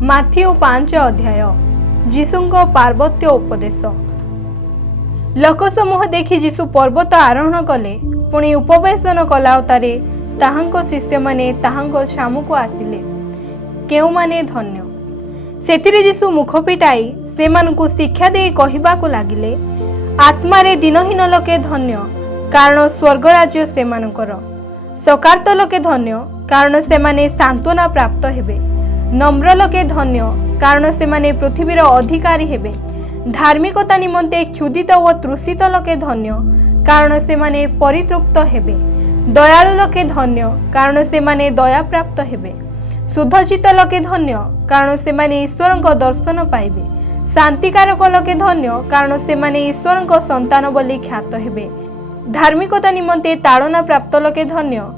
माथियो 5 अध्याय जीशुଙ୍କ पार्वत्य उपदेश। लोक समूह देखि जीशु पर्वत आरोहण कले, पुणी उपवेशन कलावतारे ताहांको शिष्य माने ताहांको छामुको आसिले। केउ माने धन्य। सेथिरे जीशु मुख फिटाई सेमानकु शिक्षा दे कहिबाकु लागिले, आत्मारे दिनहीन लोके धन्य, कारण स्वर्ग राज्य सेमानकर। सकार्त लोके धन्य, कारण सेमाने सांत्वना प्राप्त हेबे। नम्र लोके धन्य, कारण सेमाने पृथ्वीर अधिकारी हेबे। धार्मिकता निमंते क्षुदित व तृषित लोके धन्य, कारण सेमाने परितृप्त हेबे। दयालु लोके धन्य, कारण सेमाने दया प्राप्त हेबे। शुद्धचित्त लोके धन्य, कारण सेमाने ईश्वरक दर्शन पाइबे। शांतिकारक लोके धन्य, कारण सेमाने ईश्वरक संतान बोली ख्यात हेबे। धार्मिकता निमंते ताड़ना प्राप्त लोके धन्य,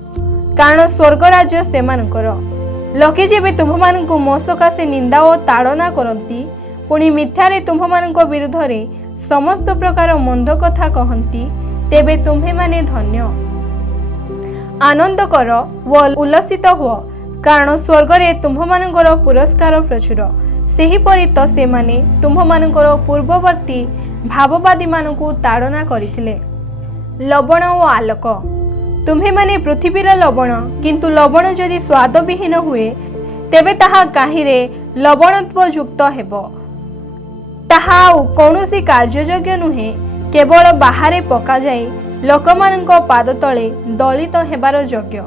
कारण स्वर्ग राज्य सेमानकर। लोके जेबे तुम्हमानंकु मो सकाशे निंदा ओ ताड़ना करंती, पुणी मिथ्यारे तुम्हमानंक विरुद्धरे समस्त प्रकार मंद कथा कहंती, तेबे तुम्हे माने धन्य। आनंद कर व उल्लसित हुओ, कारण स्वर्गरे तुम्हमानंकर पुरस्कार प्रचुर। सेहीपरि तो सेमाने तुम्हमानंकर पूर्ववर्ती भाववादी मानंकु ताड़ना करिथिले। लवण ओ आलोक। तुम्हे माने पृथ्वीर लवण, किंतु लवण जदि स्वाद विहीन हुए, तेबे ताहा काहिरे लवणत्व युक्त हेबो। ताहा कौनसी कार्ययोग्य नुहे, केवल बाहरे पका जाई लोकमानंक पाद तले दलित हेबार योग्य।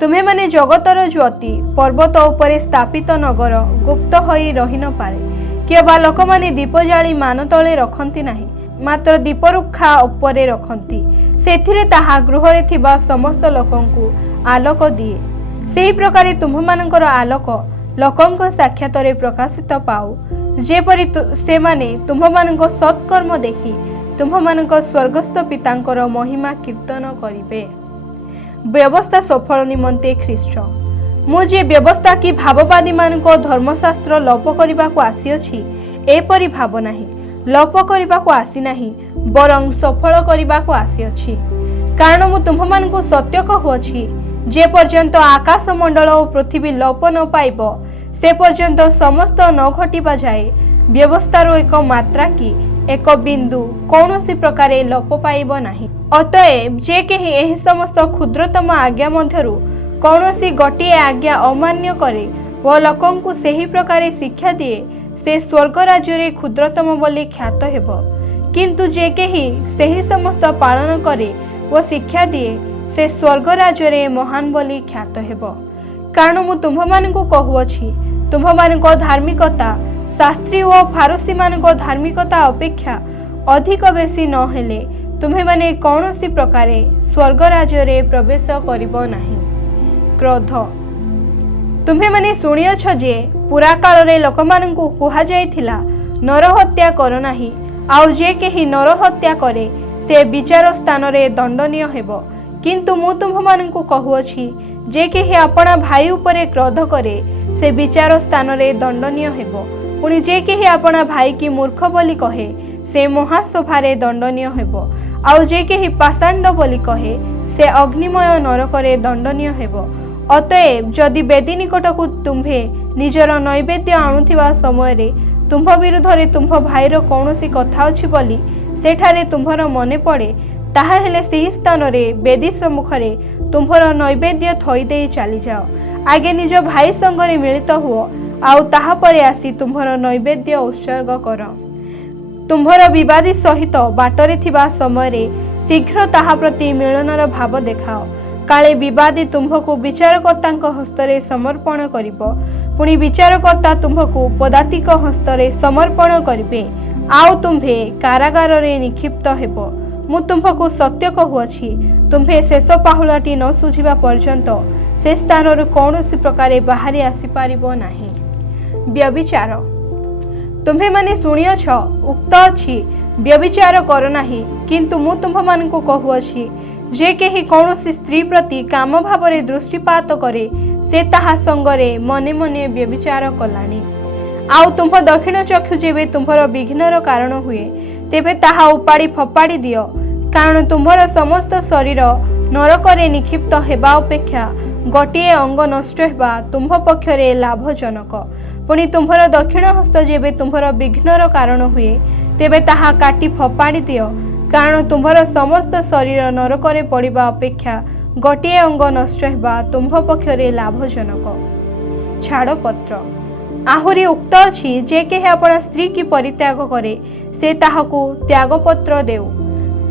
तुम्हे माने जगतर ज्योति, पर्वत उपरे स्थापित नगर गुप्त होई रही न पारे। केबा लोकमाने दीप जाली मान तले रखंती नाही, मात्र दीपरुखा उपरे रखंती, सेथिरे ताहा गृहरे थिबा समस्त लोकंकु आलोक दिए। सेही प्रकारे तुम्हमानंकर आलोक लोकंक साक्षातरे प्रकाशित पाऊ, जेपरि सेमाने तुम्हमानंक सत्कर्म देखि तुम्हमानंक स्वर्गस्थ पितांकर महिमा कीर्तन करिबे। व्यवस्था सफल निमंते ख्रीष्ट। मुझे व्यवस्था की भाववादी मानक धर्मशास्त्र लोप करबाकू आसीअछि, एपरि भाव नाही। लोप करबाकू आसी नाही, बरं सफल करबाकू आसीअछि। कारण मु तुम्हमानकु सत्य कहुअछि, जे पर्यंत आकाश मंडल और पृथ्वी लोप न पाइब, से पर्यंत समस्त न घटिबा जाए व्यवस्थार एक मात्रा की एक बिंदु कौनसी प्रकारे लोप पाइब नाही। अतएव जे केही एही समस्त क्षुद्रतम आज्ञा मध्यरु कौनसी गोटिए आज्ञा अमान्य करे व लोकंकु सेही प्रकारे शिक्षा दिए, से स्वर्ग राज्य क्षुद्रतम बोली ख्यात हेबो। किंतु जे केही सेही समस्त पालन करे व शिक्षा दिए, से स्वर्ग राज्य महान बोली ख्यात हेबो। कारण मु तुम्हमानंकु कहुअछि, तुम्हमानंक धार्मिकता शास्त्री व फारसी मानक धार्मिकता अपेक्षा अधिक बेसी न हेले तुम्हे माने कौनसी प्रकारे स्वर्ग राज्य प्रवेश करिबो नाही। क्रोध। तुम्हे माने सुनियछ जे पुरा काल रे लोकमानंकु कुहा जायथिला, नरहत्या कर नाही, आउ जे केही नरहत्या करे से विचार स्थान रे दंडनीय हेबो। किंतु मु तुम्हमानंकु कहुअछि, जे केही अपना भाई उपरे क्रोध करे से विचार स्थान रे दंडनीय हेबो। पुणी जे केही अपना भाई की मूर्ख बोली कहे, से महासभारे दंडनीय हेबो। आउ जे केही पाषांड बोली कहे, से अग्निमय नरकरे दंडनीय हेबो। अतएव जदि बेदी निकटकू तुम्हे निजर नैवेद्य आणुथिबा समय रे तुम्भ विरुद्धरे तुम्भ भाईर कौनसी कथा अछि बोली सेठारे तुम्भर मने पड़े, ताहा हेले सेही स्थान रे बेदी सम्मुखरे तुम्भर नैवेद्य थई देई चली जाओ। आगे निज भाई संगरे मिलित हुओ, आउ ताहा परे आसी तुम्भर नैवेद्य उत्सर्ग कर। तुम्भर विवादी सहित बाटरे थिबा समय रे शीघ्र ताहा प्रति मिलनर भाव देखाओ। काले विवादी तुम्भको विचारकर्तांक हस्तरे समर्पण करिबो, पुणी विचारकर्ता तुम्भको पदातिक हस्तरे समर्पण करिबे, आउ तुम्भे कारागार रे निक्षिप्त हेबो। मु तुम्भको सत्य कहुअछि, तुम्भे शेष पाहुलाटी न सुझिबा पर्यंत से स्थानरु कौनसी प्रकारे बाहरी आसी पारिबो नाही। व्यभिचार। तुम्हे माने सुनियछ, उक्त अछि, व्यभिचार कर नाही। किंतु मु तुम्भमानंकु कहुअछि, जे केही कौनसी स्त्री प्रति काम भावरे दृष्टिपात करे, से ताहा संगरे मने मने व्यभिचार कलानी। आउ तुम्भ दक्षिण चक्षु जेबे तुम्भर विघ्नर कारण हुए, तेबे ताहा उपाड़ी फपाड़ी दियो। कारण तुम्भर समस्त शरीर नरकरे निक्षिप्त हेबा अपेक्षा गोटिए अंग नष्ट हेबा तुम्भ पक्षरे लाभजनक। पुणी तुम्भर दक्षिण हस्त जेबे तुम्भर विघ्नर कारण हुए तेबे ताहा काटी फपाड़ी दियो, कारण तुम्भर समस्त शरीर नरकरे पड़िबा अपेक्षा गोटे अंग नष्ट हेबा तुम्भ पक्षरे लाभजनक। छाड़पत्र आहुरी उक्त अछि जे केहे आपण स्त्री की परित्याग करे से ताहाकू त्यागपत्र देउ,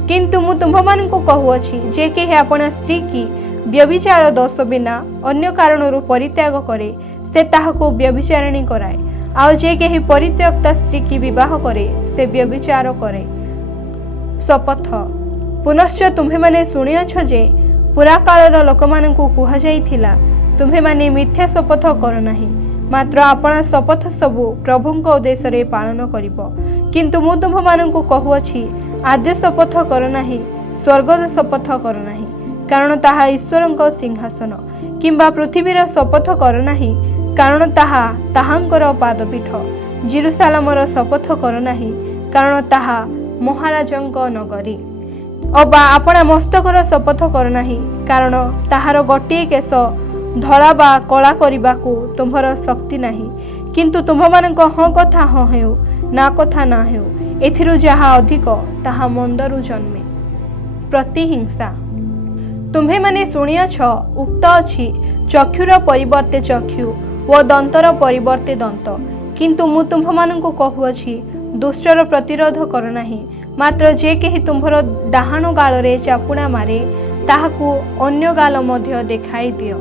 किंतु मु तुम्भमानंकु कहुअछि जे केहे आपण स्त्री की व्यभिचार दोष बिना अन्य कारणरू परित्याग करे से ताहाकू व्यभिचारिणी कराए, आउ जे केही परित्यक्ता स्त्री की विवाह करे से व्यभिचार करे। शपथ पुनश्च तुम्हे माने शुणिअछ जे पुरा कालर लोकमानंकु कुहा जाइथिला तुम्हे माने मिथ्या शपथ कर नाही, मात्र आपण शपथ सबु प्रभुंक उद्देश्य रे पालन करिबो, किंतु मु तुम्भमानंकु कहुअछि आद्य शपथ कर नाही, स्वर्गर शपथ कर नाही, कारण ताहा ईश्वरंक सिंहासन, किंबा पृथ्वीर शपथ कर नाही, कारण ताहा ताहांकर पादपीठ, जेरुसालेमर शपथ कर नाही, कारण ताहा महाराजंक नगरी, अबा आपणा मस्तकर शपथ कर नाही, कारण ताहार गोटे केश धला बा कला करिबाकू तुम्भर शक्ति नाही, किंतु तुम्भमानंक हाँ कथा हाँ हेउ ना कथा ना हेउ, एथिरु जाहा अधिक ताहा मंदरु जन्मे। प्रतिहिंसा तुम्हे माने शुणिअछ उक्त अछि चक्षुर परिवर्ते चक्षु व दंतर परिवर्ते दंत, किंतु मु तुम्भमानंकु कहुअछि दुष्टर प्रतिरोध कर नाही, मात्र जे केही तुम्भर डाहाण गालरे चापुणा मारे ताहाकू अन्य गाल मध्य देखाई दियो,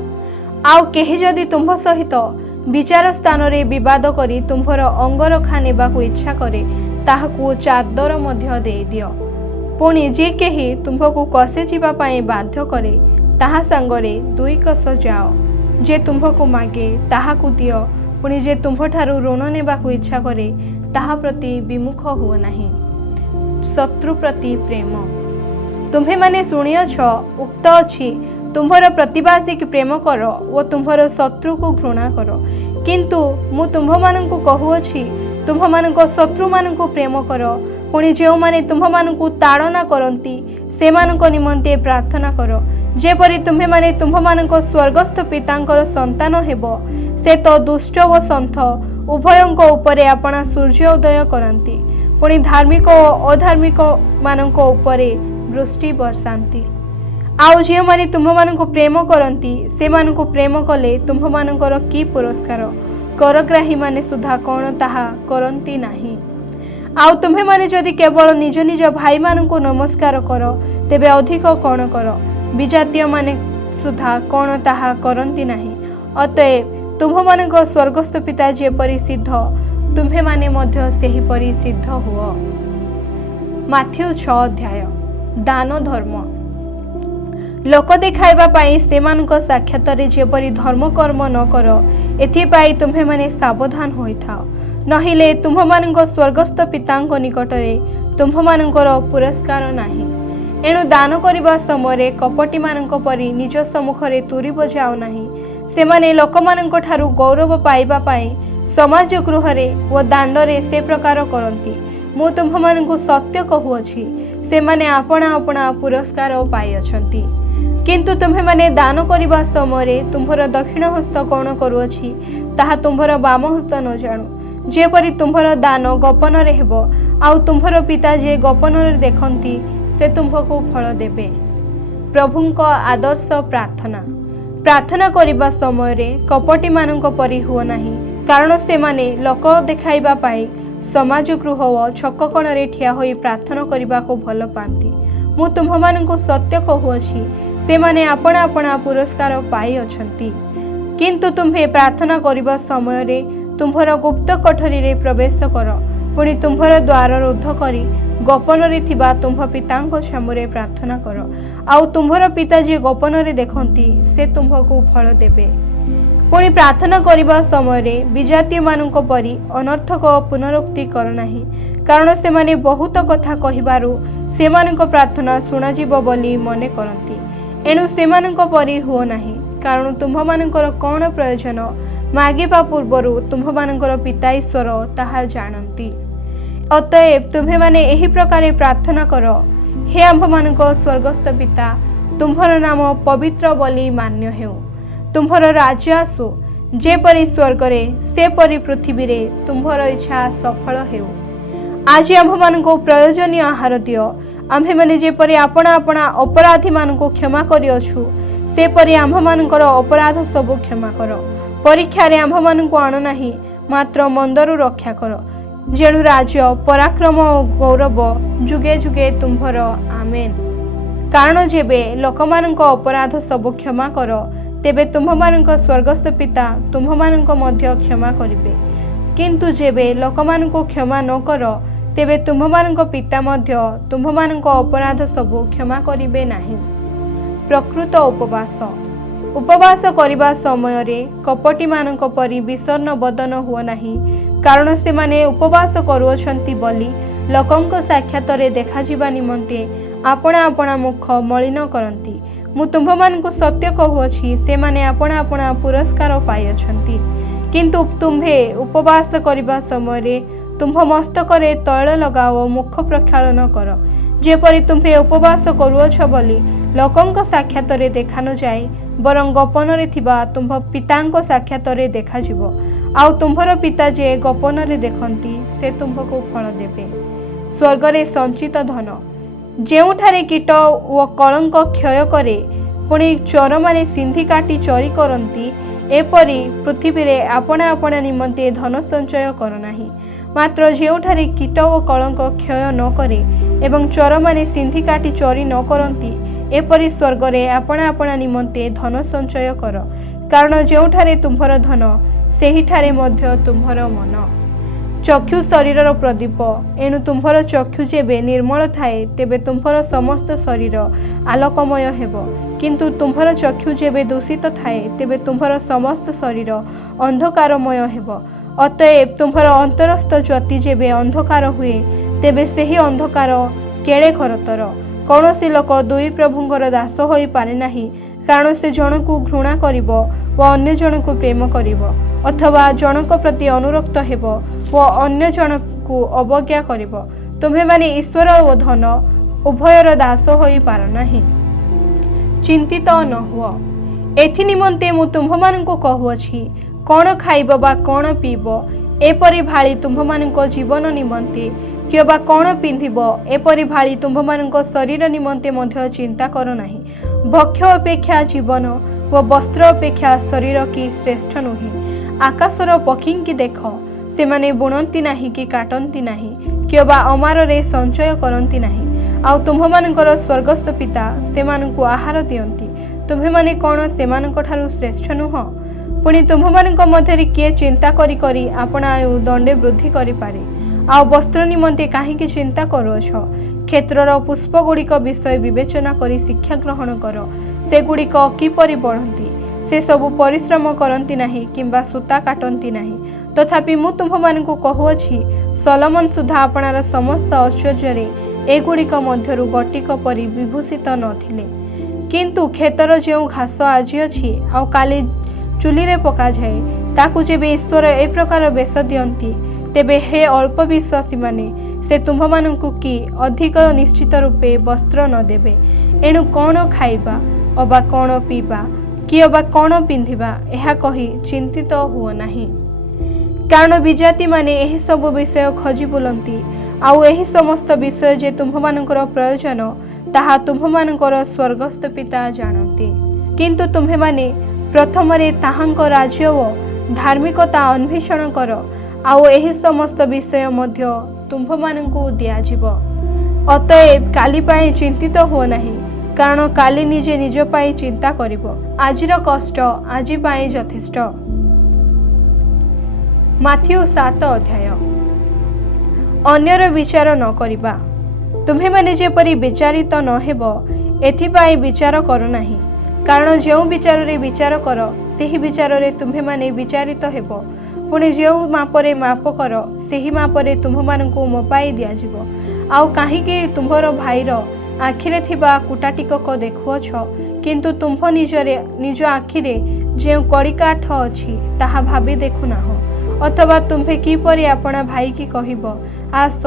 आउ केही जदि तुम्भ सहित विचार स्थान रे विवाद करी तुम्भर अंगरखा नेबाकू इच्छा करे ताहाकू चादर मध्य दे दियो, पुणी जे केही तुम्भकू कसे जीवा पाए बाध्य करे ताहा संगरे दुई कस जाओ, जे तुम्भकू मागे ताहाकू दियो, पुणी जे तुम्भठारू ऋण नेबाकू इच्छा करे ताहा प्रति विमुख हुओ नाही। शत्रु प्रति प्रेम तुम्हे माने शुणिअछ उक्त अछि तुम्भर प्रतिवासी की प्रेम कर ओ तुम्भर शत्रु को घृणा कर, किंतु मु तुम्भमानंकु कहुअछि तुम्भमानंक शत्रु मानंकु प्रेम कर, पुणी जे माने तुम्भमानंकु ताड़ना करंती सेमानंक निमंते प्रार्थना कर, जेपरि तुम्हे माने तुम्भमानंक स्वर्गस्थ पितांकर संतान हेबो, से तो दुष्ट व सन्थ उभयंक उपरे आपणा सूर्य उदय करंती, पुणी धार्मिक और अधार्मिक मानंक उपरे वृष्टि बरसांती, आउ जे माने तुम्भमानंकु प्रेम करंती सेमानंकु प्रेम कले तुम्भमानंकर की पुरस्कार, करग्राही माने सुधा कोन ताहा करंती नाही। आउ तुम्हे माने जदि केवल निज निज भाई मानंकु नमस्कार कर तेबे अधिक कोन कर, विजातीय माने सुधा कोन ताहा करंती नाही, अतएव तुम्भमानंक स्वर्गस्थ पिता जेपरि सिद्ध तुम्हे माने मध्य सेही परि सिद्ध हुओ। माथ्यू 6 अध्याय दान धर्म लोक देखाइबा पाई सेमानक साक्षातरे जेपरि धर्म कर्म न कर, एथिपाई तुम्हे माने सावधान होइथाओ, नहिले तुम्भमानंक स्वर्गस्थ पितांक निकटरे तुम्भमानंकर पुरस्कार नाही। एणु दान करिबा समय कपटी मानंक परि निज सम्मुखरे तुरी बजाओ नाही, सेमाने लोकमानंक ठारू गौरव पाइबा पाई समाज गृहरे व दांडरे से प्रकार करंती। मु तुम्भमानंकु सत्य कहुअछि सेमाने आपणा आपणा पुरस्कार पाई अछंती, किंतु तुम्हे माने दान करिबा समय तुम्भर दक्षिण हस्त कोण करूअछि ताहा तुम्भर बाम हस्त न जाणु, जेपरि तुम्भर दान गोपन रे हेबो, आउ तुम्भर पिता जे गोपन रे देखंती से तुम्भको फल देबे। प्रभुंक आदर्श प्रार्थना प्रार्थना करिबा समय रे कपटी मानंक परि हुओ नाही, कारण से माने लोक देखाइबा पाई समाज गृह व छक कोणरे ठिया होई प्रार्थना करिबा को भल पांती। मु तुम्भमानंकु सत्य कहुअछि सेमाने आपणा आपणा पुरस्कार पाई अछंती, किंतु तुम्हे प्रार्थना करिबा समय रे तुम्भर गुप्त कोठरी रे प्रवेश कर, पुणी तुम्भर द्वार रुद्ध करी गोपन रे थिबा तुम्भ पितांक सामने प्रार्थना कर, आउ तुम्भर पिता जे गोपन रे देखंती से तुम्भको फल देबे। पुणी प्रार्थना करिबा समय रे विजातीय मानंक परि अनर्थक पुनरुक्ति कर नाही, कारण से माने बहुत कथा कहिबारु सेमानंक प्रार्थना सुना जीव बोली मने करंती। एणु सेमानंक परि हुओ नाही, कारण तुम्भमानंकर कोन प्रयोजन मागिबा पूर्वरु तुम्भमानंकर पिता ईश्वर ताहा जानंती। अतएव तुम्हे माने एही प्रकारे प्रार्थना कर, हे आम्भमानंक स्वर्गस्थ पिता, तुम्भर नाम पवित्र बोली मान्य हेउ, तुम्भर राज्य आसु, जेपरी स्वर्गरे सेपरी पृथ्वी रे तुम्भर इच्छा सफल हेउ। आज आम्भମାନଙ୍କୁ प्रयोजनीय आहार दियो। आम्भेମାନେ जेपरी आपणा आपणा अपराधी माननको क्षमा करिअछु सेपरी आम्भମାନଙ୍କର अपराध सब क्षमा कर। परीक्षा रे आम्भମାନଙ୍କୁ आण नाही मात्र मंदरु रक्षा कर। जेणु राज्य पराक्रम और गौरव जुगे जुगे तुम्भर आमेन। कारण जेबे लोकमानଙ୍କ अपराध सब क्षमा कर तेबे तुम्भମାନଙ୍କ स्वर्गस्थ पिता तुम्भମାନଙ୍କ मध्य क्षमा करिवे। किंतु जेबे लोकमानଙ୍କୁ क्षमा न कर तेबे तुम्भମାନଙ୍କ पिता मध्य तुम्भମାନଙ୍କ अपराध सब क्षमा करिवे नाही। प्रकृत उपवास उपवास करने समय रे कपटी मानक परी विषण्ण बदन हुआ नहीं। कारण से माने उपवास करुअछंती बोली लोकंक साक्षात रे देखा जिबा निमंते आपणा आपणा मुख मलिन करंती। मु तुम्भमानकु सत्य कहुअछि से माने आपणा आपणा पुरस्कार पाइअछंती। किंतु तुम्भे उपवास करने समय रे तुम्भ मस्तक रे तैल लगाओ मुख प्रक्षालन कर। जेपरी तुम्भे उपवास करुअछ बोली लोकंक साक्षात रे देखा न जाए बरं गोपन रे थिबा तुम्भ पितांक साक्षात रे देखा जिवो। आउ तुम्भर पिता जे गोपन रे देखंती से तुम्भको फल देबे। स्वर्ग रे संचित धन जेउठारे कीट ओ कलंक क्षय करे पुणी चोर माने सिंधी काटी चोरी करंती एपरी पृथ्वी रे आपणा आपणा निमंते धन संचय कर नाही। मात्र जेउठारे कीट ओ कलंक क्षय न करे एवं चोर माने सिंधी काटी चोरी न करंती एपरी स्वर्ग रे आपणा आपणा निमंते धन संचय कर। कारण जेउठारे तुम्भर धन सेहिठारे मध्य तुम्भर मन। चक्षु शरीर प्रदीप एणु तुम्भर चक्षु जेबे निर्मल थाए तेबे तुम्भर समस्त शरीर आलोकमय हेबो। किंतु तुम्भर चक्षु जेबे दूषित थाए तेबे तुम्भर समस्त शरीर अंधकारमय हेबो। अतएव तुम्भर अंतरस्थ ज्योति जेबे अंधकार हुए तेबे सेही अंधकार केड़े घरतर। कौनसी लोक दुई प्रभुंकर दास होई पारे नाही। कारण से जनकु घृणा करिवो व अन्य जनकु प्रेम करिवो अथवा जनक प्रति अनुरक्त हेबो व अन्य जनकु अवज्ञा करिवो। तुम्हे माने ईश्वर और धन उभयर दास होई पार नाही। चिंतित न हुओ। एथि निमंते मु तुम्भमानंकु कहुअछि कौन खाइब बा कौन पीब एपरि भाली तुम्भमानंक जीवन निमंते किओ बा कौन पिंधिब एपरि भाली तुम्भमानंक शरीर निमंते मध्य चिंता कर नाही। भक्ष्य अपेक्षा जीवन व वस्त्र अपेक्षा शरीर की श्रेष्ठ नुहे। आकाशर पक्षी की देख से माने बुणंती नाही कि काटंती नाही किओ बा अमार रे संचय करंती नाही। आउ तुम्भमानंकर स्वर्गस्थ पिता सेमानंकु आहार दियंती। तुम्हे माने कौन सेमानंक ठारु श्रेष्ठ नुह। पुणी तुम्भमानंक मध्यरे किए चिंता करी करी आपणा आयु दंडे वृद्धि करि पारे। आउ वस्त्र निमंते काहींकि चिंता करुअछ। क्षेत्रर पुष्प गुड़िक विषय विवेचना करी शिक्षा ग्रहण कर। से गुड़िक किपरि बढ़ंती से सबु परिश्रम करंती नाही किंबा सूता काटंती नाही। तथापि मु तुम्भमानंकु कहुअछि सलोमन सुधा आपणार समस्त ऐश्वर्य एगुड़िक मध्यरु गटिक परि विभूषित नथिले। किंतु खेतर जेउ घास आज अछि आ काली चुली रे पका जाए ताकू जेबे ईश्वर ए प्रकार बेश दियंती तेबे हे अल्प विश्वासी माने से तुम्भमानंकु कि अधिक निश्चित रूपे वस्त्र न देबे। एणु कौन खाइबा अबा कौन पीबा कि अबा कौन पिंधिबा एहा कही चिंतित हुओ नाही। कारण विजाति माने एही सब विषय खोजी बुलंती आउ एही समस्त विषय जे तुम्भमानंकर प्रयोजन ताहा तुम्भमानंकर स्वर्गस्थ पिता जानती। किंतु तुम्हे माने प्रथमरे ताहांक राज्य व धार्मिकता अन्वेषण कर आउ एही समस्त विषय मध्य तुम्भमानंकु दियाजिबो। अतएव काली पाई चिंतित हो नाही। कारण काली निजे निज पाई चिंता करिवो। आजिर कष्ट आजि पाई यथेष्ट। माथ्यू 7 अध्याय। अन्यर विचार न करिबा। तुम्हे माने जेपरि विचारित न हेबो एथिपाई विचार करू नाही। कारण जो विचार रे विचार कर सेही विचार रे तुम्हे माने विचारित हेबो। पुणे जो मापरे माप कर सेही मापरे तुम्भमानंकु मपाई दिया जिवो। आउ काहीकि तुम्भर भाईर आखिरे थिबा कुटाटिकक देखुअछ किंतु तुम्भ निज आखिरे जे कड़िकाठ अछि ताहा भाबी देखु नाहो। अथवा तुम्हे किपरि आपणा भाई की कहिबो आस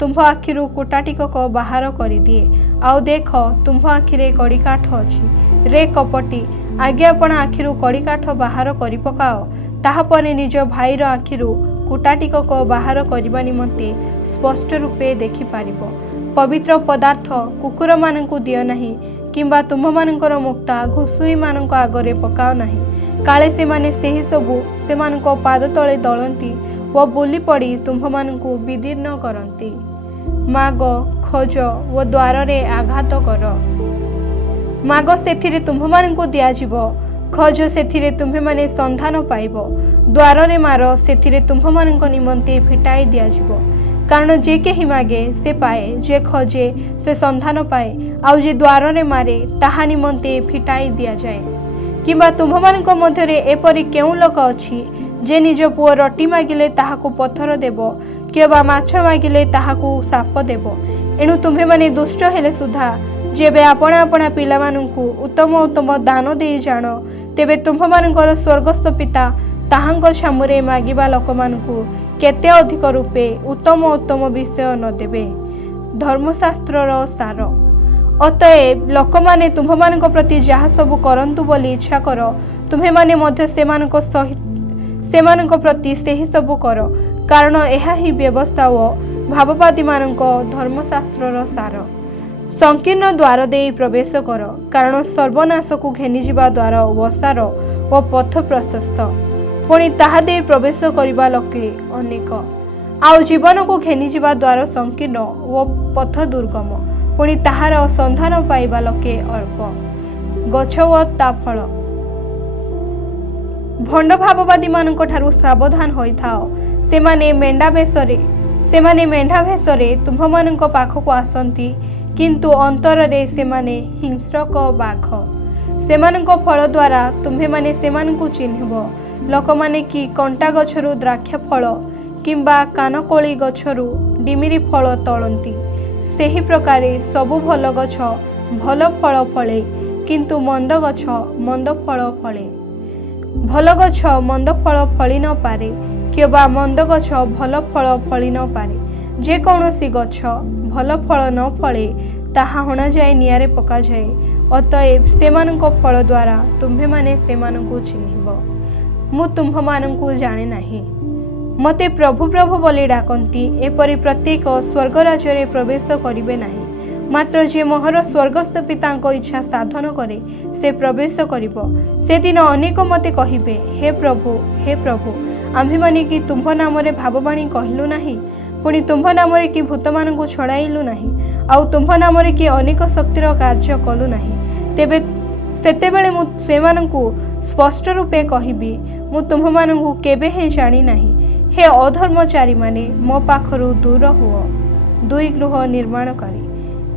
तुम्भ आखिरु कुटाटिकक बाहर करि दिए आउ देख तुम्भ आखिरे कड़िकाठ अछि रे कपटी, आगे आपण आखिरु कड़ी काठ बाहर करि पकाओ, ताहापरे निज भाईर आखिरु कुटाटिकक बाहर करबा निमंते स्पष्ट रूपे देखि पारिबो। पवित्र पदार्थ कुकुर मानंकु दियो नाही, किंबा तुम मानकर मुक्ता घुसुरी मानक आगरे पकाओ नाही, काले से माने सेही सबु सेमानक पाद तले दलंती व बुली पड़ी तुम मानकु विदीर्ण करंती। माग, खोज व द्वार रे आघात कर। माग सेथिरे तुम मानकु दियाजिबो, खोज सेथिरे तुम्हे माने संधान पाइबो, द्वार रे मारो सेथिरे तुम मानक निमंते फिटाई दियाजिबो। कारण जे केही मागे से पाए, जे खोजे से संधान पाए, आउ जे द्वार रे मारे ताहा निमंते फिटाई दिया जाए। किंबा तुम मानक मध्यरे एपरि केउ लोक अछि जे निज पुओ रोटी मागिले ताहाकु पत्थर देबो, किबा माछ मागिले ताहाकु साप देबो। एणु तुम्हे माने दुष्ट हेले सुधा जेबे आपणा आपणा पिला मानंकु उत्तम उत्तम दान देई जानो, तेबे तुम मानकर स्वर्गस्थ पिता ताहांक छामुरे मागिबा लोक मानंकु केते अधिक रूपे उत्तम उत्तम विषय न देबे। धर्मशास्त्रर सार। अतएव लोक माने तुम मानक प्रति जहा सब करंतु बोली इच्छा कर, तुम्हे माने मध्य सेमानक प्रति सेही सब कर, कारण एहा ही व्यवस्था व भाववादी मानक धर्मशास्त्रर सार। संकीर्ण द्वार दे प्रवेश कर, कारण सर्वनाश को घेनी जिबा द्वार वसार व पथ प्रशस्त, पुणी ताहा दे प्रवेश करिबा लोके अनेक। आउ जीवन को घेनी जिबा द्वार संकीर्ण व पथ दुर्गम, पुणी ताहार संधान पाइबा लोके अल्प। गछ व ता फल। भंड भाववादी मानक ठारू सावधान होइथाओ, सेमाने मेंढा भेषरे तुम मानक पाखकु आसंती, किंतु अंतर रे सेमाने हिंस्रक बाघ। सेमानक फल द्वारा तुम्हे माने सेमानकु चिन्हिबो। लोक माने कि कंटा गछरु द्राक्ष फल किंबा कानकोली गछरु डिमिरी फल तोलंती, सेही प्रकारे सबु भल गछ भल फल फळे, किंतु मंद गछ मंद फल फळे। भल गछ मंद फल फଳି न पारे, किबा मंद गछ भल फल फଳି न पारे। जे कौनसी गछ भल फल न फळे ताहा हणा जाए नियारे पका जाए। अतएव सेमानक फल द्वारा तुम्हे माने सेमानकु चिन्हिबो। मु तुम मानकु जाने नाही, मते प्रभु प्रभु बोली डाकंती, एपरि प्रत्येक स्वर्ग राज्य रे प्रवेश करिवे नाही, मात्र जे मोहर स्वर्गस्थ पितांक इच्छा साधन करे से प्रवेश करिबो। से दिन अनेक मते कहिबे, हे प्रभु आम्भे माने कि तुम नाम रे भाववाणी कहिलु नाही, पुणी तुम नाम रे कि भूत मानकु छड़ाइलु नाही, आउ तुम नाम रे कि अनेक शक्तिर कार्य कलु नाही। तेबे सेतेबेले मु सेमानकु स्पष्ट रूपे कहिबी, मु तुम मानकु केबे हे जानी नाही। हे अधर्मचारी माने मो पाखरु दूर हुओ। 2 गृह निर्माणकारी।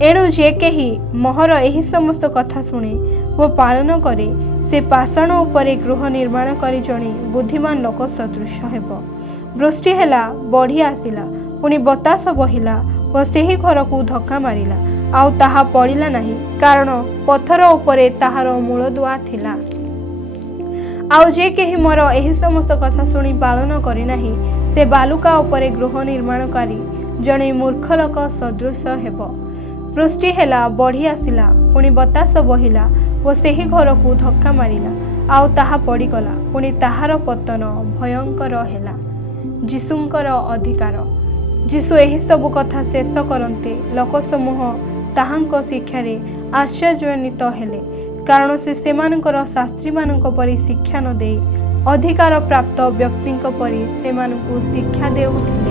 एणु जे केही मोहर एही समस्त कथा शुणे वो पालन करे, से पाषाण उपरे गृह निर्माण करी जणे बुद्धिमान लोक सदृश हेबो। वृष्टि हेला, बढ़ी आसिला, पुणी बतास बहिला व सेही घर को धक्का मारिला, आउ ताहा पड़िला नाही, कारण पत्थर उपरे ताहार मूलदुआ थिला। आउ जे केही मोर एही समस्त कथा शुणी पालन करि नाही, से बालुका उपरे गृह निर्माणकारी जणे मूर्ख लोक सदृश हेबो। वृष्टि हेला, बढ़ी आसिला, पुणी बतास बहिला व सेही घर को धक्का मारिला, आउ ताहा पड़ीगला, पुणी ताहार पतन भयंकर हेला। जीशुंकर अधिकार। जीशु एही सब कथा शेष करन्ते लोक समूह ताहांक शिक्षारे आश्चर्यान्वित हेले, कारण से सेमानकर शास्त्री मानक परि शिक्षा न देई अधिकार प्राप्त व्यक्तिंक परि सेमानकु शिक्षा देउथिले।